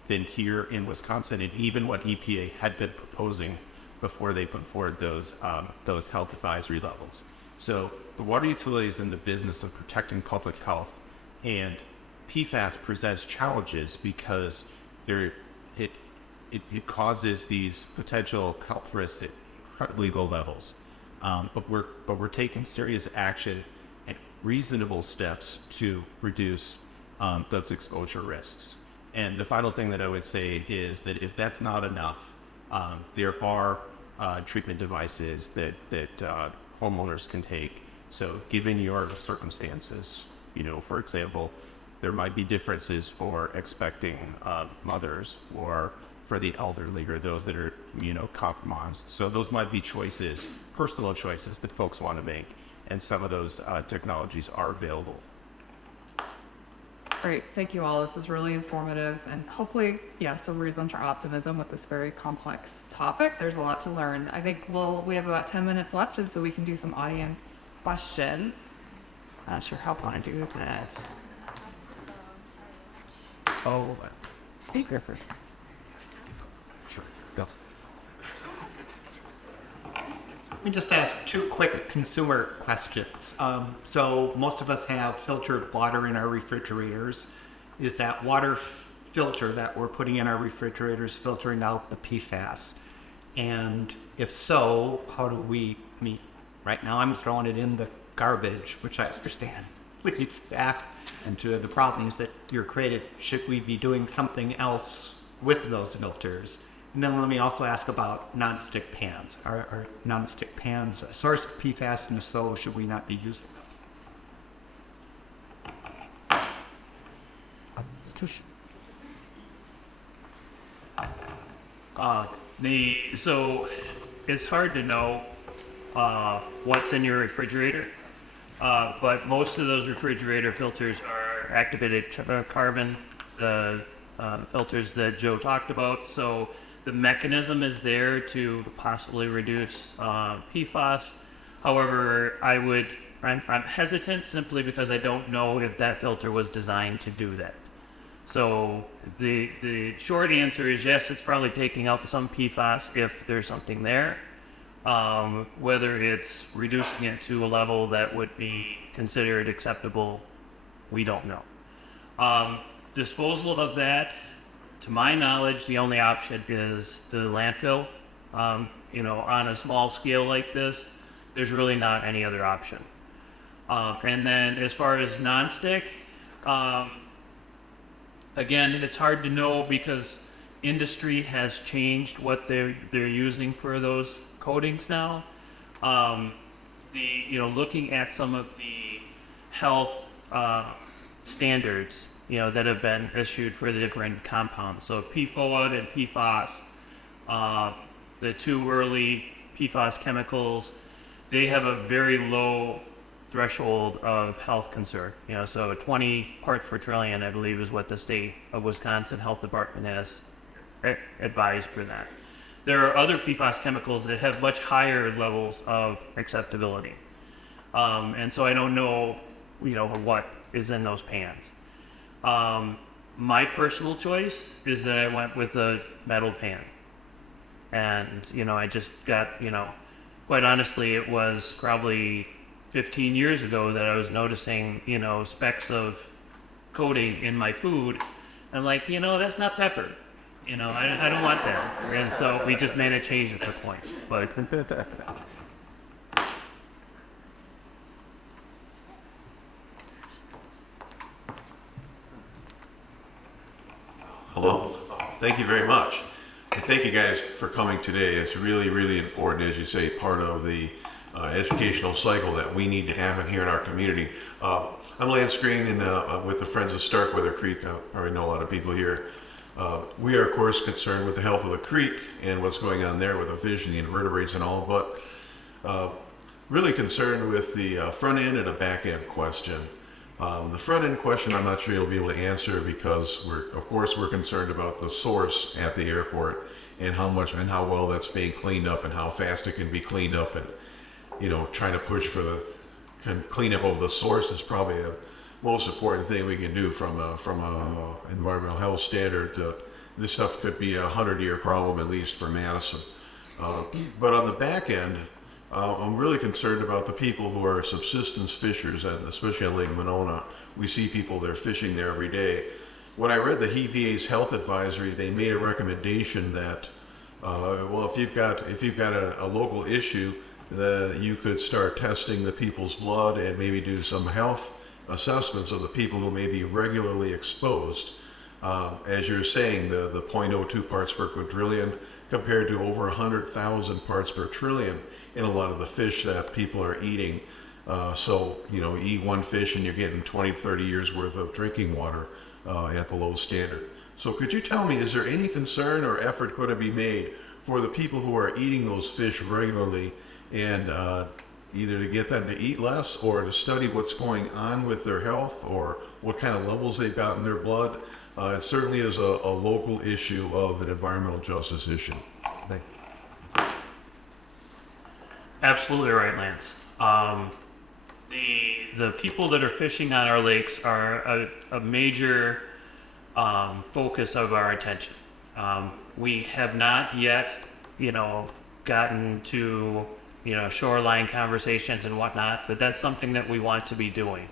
here in Wisconsin, and even what EPA had been proposing before they put forward those health advisory levels. So the water utility is in the business of protecting public health, and PFAS presents challenges because it causes these potential health risks at incredibly low levels. But we're taking serious action and reasonable steps to reduce those exposure risks. And the final thing that I would say is that if that's not enough, there are treatment devices that homeowners can take. So given your circumstances, for example, there might be differences for expecting mothers or for the elderly or those that are compromised. So those might be choices, personal choices that folks want to make, and some of those technologies are available. Great, thank you all. This is really informative and hopefully, some reason for optimism with this very complex topic. There's a lot to learn. I think we have about 10 minutes left, and so we can do some audience questions. Not sure how I do that. Oh, hey Griffith. Sure. Yes. Let me just ask two quick consumer questions. So most of us have filtered water in our refrigerators. Is that water filter that we're putting in our refrigerators filtering out the PFAS? And if so, how do we meet? Right now I'm throwing it in the garbage, which I understand leads back into the problems that you're created. Should we be doing something else with those filters? And then let me also ask about nonstick pans. Are nonstick pans a source of PFAS, and if so, should we not be using them? So it's hard to know what's in your refrigerator, but most of those refrigerator filters are activated carbon, the filters that Joe talked about. So the mechanism is there to possibly reduce PFAS. However, I'm hesitant simply because I don't know if that filter was designed to do that. So the short answer is yes, it's probably taking out some PFAS if there's something there. Whether it's reducing it to a level that would be considered acceptable, we don't know. Disposal of that, to my knowledge, the only option is the landfill. On a small scale like this, there's really not any other option. And then as far as nonstick, again, it's hard to know because industry has changed what they're using for those coatings now. Looking at some of the health standards, that have been issued for the different compounds. So PFOA and PFAS, the two early PFAS chemicals, they have a very low threshold of health concern. So 20 parts per trillion, I believe, is what the state of Wisconsin Health Department has advised for that. There are other PFAS chemicals that have much higher levels of acceptability. And so I don't know, what is in those pans. My personal choice is that I went with a metal pan. And, I just got, quite honestly, it was probably 15 years ago that I was noticing, specks of coating in my food. I'm like, that's not pepper. I don't want that. And so we just made a change at that point. But Hello. Thank you very much. And thank you guys for coming today. It's really, really important, as you say, part of the educational cycle that we need to have in here in our community. I'm Lance Green, and with the Friends of Starkweather Creek. I already know a lot of people here. We are, of course, concerned with the health of the creek and what's going on there with the fish and the invertebrates and all, but really concerned with the front end and a back end question. The front end question I'm not sure you'll be able to answer because we're concerned about the source at the airport and how much and how well that's being cleaned up and how fast it can be cleaned up, and trying to push for the cleanup of the source is probably the most important thing we can do from a environmental health standard. This stuff could be a 100-year problem at least for Madison. But on the back end, I'm really concerned about the people who are subsistence fishers, and especially on Lake Monona. We see people there fishing there every day. When I read the EPA's health advisory, they made a recommendation that, if you've got a local issue, that you could start testing the people's blood and maybe do some health assessments of the people who may be regularly exposed. As you're saying, the 0.02 parts per quadrillion compared to over 100,000 parts per trillion in a lot of the fish that people are eating. You eat one fish and you're getting 20, 30 years worth of drinking water at the low standard. So could you tell me, is there any concern or effort going to be made for the people who are eating those fish regularly, and either to get them to eat less or to study what's going on with their health or what kind of levels they've got in their blood? It certainly is a local issue of an environmental justice issue. Thank you. Absolutely right, Lance. The people that are fishing on our lakes are a major focus of our attention. We have not yet, gotten to, shoreline conversations and whatnot, but that's something that we want to be doing.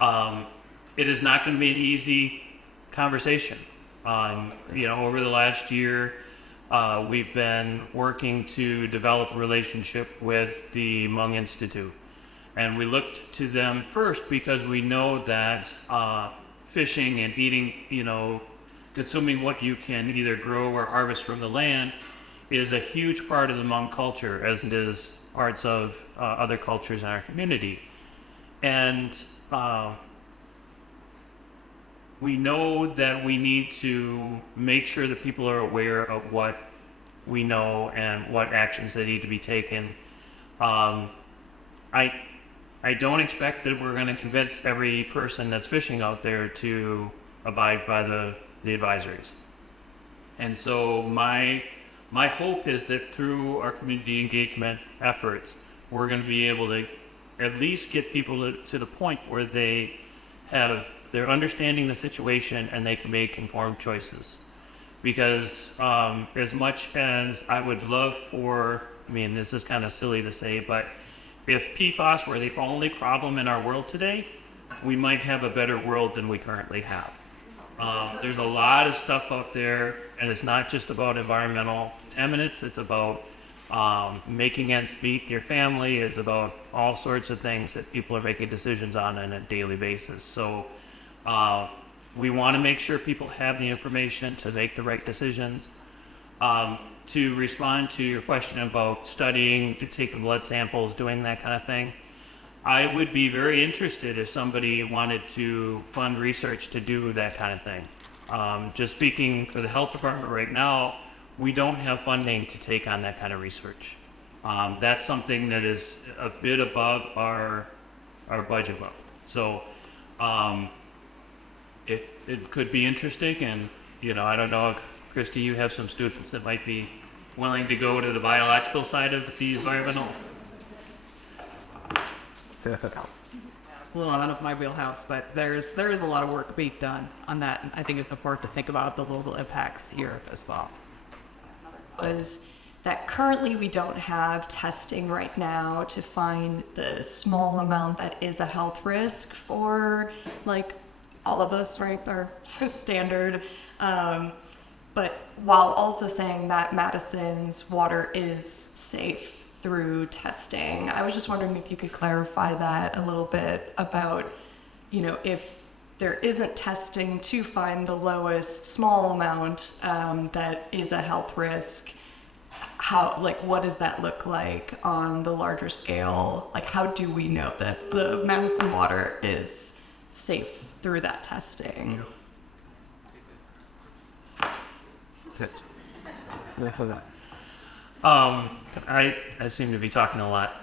It is not going to be an easy conversation. Over the last year, we've been working to develop a relationship with the Hmong Institute. And we looked to them first because we know that fishing and eating, consuming what you can either grow or harvest from the land is a huge part of the Hmong culture, as it is parts of other cultures in our community. And we know that we need to make sure that people are aware of what we know and what actions that need to be taken. I don't expect that we're going to convince every person that's fishing out there to abide by the advisories. And so my hope is that through our community engagement efforts, we're going to be able to at least get people to the point where they're understanding the situation and they can make informed choices. Because as much as I would love this is kind of silly to say, but if PFAS were the only problem in our world today, we might have a better world than we currently have. There's a lot of stuff out there, and it's not just about environmental contaminants. It's about making ends meet your family. It's about all sorts of things that people are making decisions on a daily basis. So we want to make sure people have the information to make the right decisions. To respond to your question about studying, taking blood samples, doing that kind of thing, I would be very interested if somebody wanted to fund research to do that kind of thing. Just speaking for the health department right now, we don't have funding to take on that kind of research. That's something that is a bit above our budget level. So it could be interesting, and I don't know if Christy, you have some students that might be willing to go to the biological side of the environmental. A little out of my wheelhouse, but there is a lot of work being done on that, and I think it's important to think about the local impacts here as well. Was that currently we don't have testing right now to find the small amount that is a health risk for all of us, right? Our standard. But while also saying that Madison's water is safe through testing, I was just wondering if you could clarify that a little bit about, if there isn't testing to find the lowest small amount that is a health risk, what does that look like on the larger scale? Like, how do we know that the Madison water is safe through that testing? I seem to be talking a lot,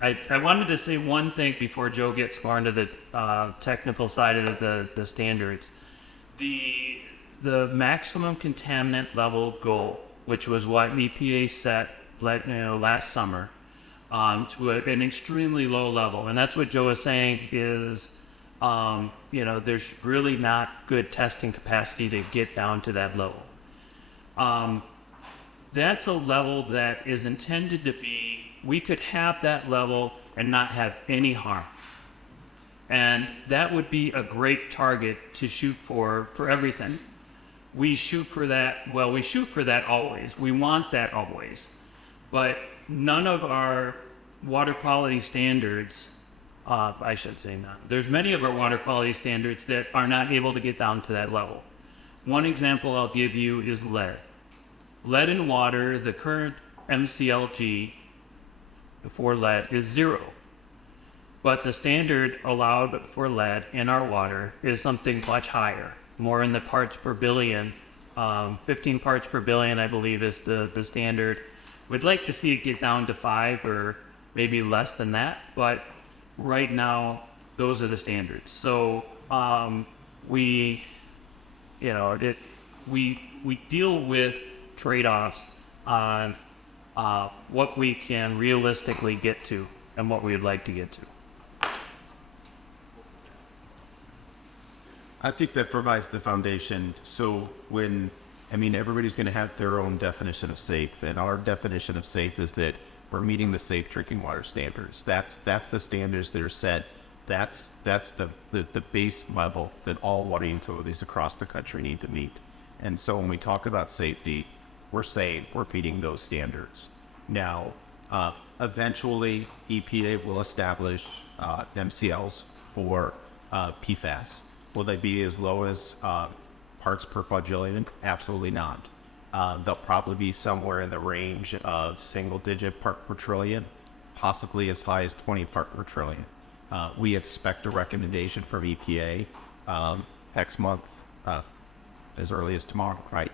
I wanted to say one thing before Joe gets more into the technical side of the standards. The maximum contaminant level goal, which was what EPA set last summer, to an extremely low level, and that's what Joe is saying is, there's really not good testing capacity to get down to that level. That's a level that is intended to be, we could have that level and not have any harm. And that would be a great target to shoot for everything. We shoot for that always. We want that always. But none of our water quality standards, I should say none. There's many of our water quality standards that are not able to get down to that level. One example I'll give you is lead. Lead in water, the current MCLG for lead is 0. But the standard allowed for lead in our water is something much higher, more in the parts per billion. 15 parts per billion, I believe, is the standard. We'd like to see it get down to 5 or maybe less than that, but right now, those are the standards. So we deal with trade-offs on what we can realistically get to and what we would like to get to. I think that provides the foundation. So everybody's going to have their own definition of safe, and our definition of safe is that we're meeting the safe drinking water standards. That's the standards that are set. That's the base level that all water utilities across the country need to meet. And so when we talk about safety, we're saying we're meeting those standards. Now, eventually, EPA will establish MCLs for PFAS. Will they be as low as parts per quadrillion? Absolutely not. They'll probably be somewhere in the range of single-digit part per trillion, possibly as high as 20 part per trillion. We expect a recommendation from EPA next month, as early as tomorrow, right?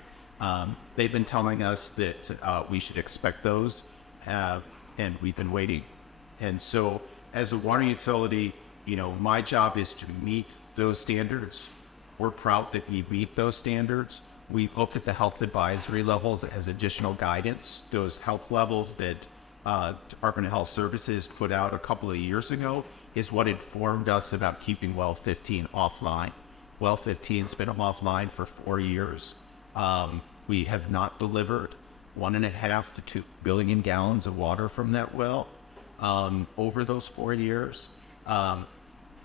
They've been telling us that we should expect those, and we've been waiting. And so, as a water utility, my job is to meet those standards. We're proud that we meet those standards. We look at the health advisory levels as additional guidance. Those health levels that Department of Health Services put out a couple of years ago is what informed us about keeping well 15 offline. Well 15's been offline for 4 years. We have not delivered 1.5 to 2 billion gallons of water from that well over those 4 years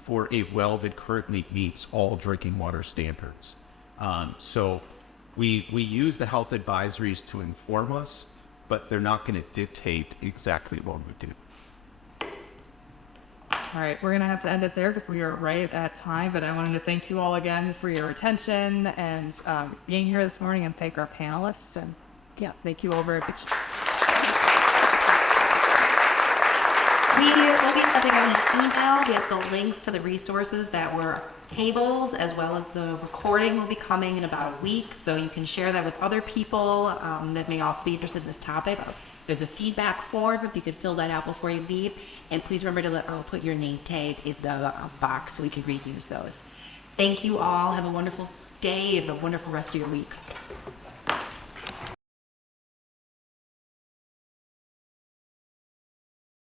for a well that currently meets all drinking water standards. So we use the health advisories to inform us, but they're not going to dictate exactly what we do. All right, we're going to have to end it there because we are right at time, but I wanted to thank you all again for your attention and being here this morning, and thank our panelists, and thank you all very much. We will be sending out an email with the links to the resources that were tables, as well as the recording will be coming in about a week, so you can share that with other people that may also be interested in this topic. There's a feedback form if you could fill that out before you leave, and please remember to put your name tag in the box so we can reuse those. Thank you all. Have a wonderful day and a wonderful rest of your week.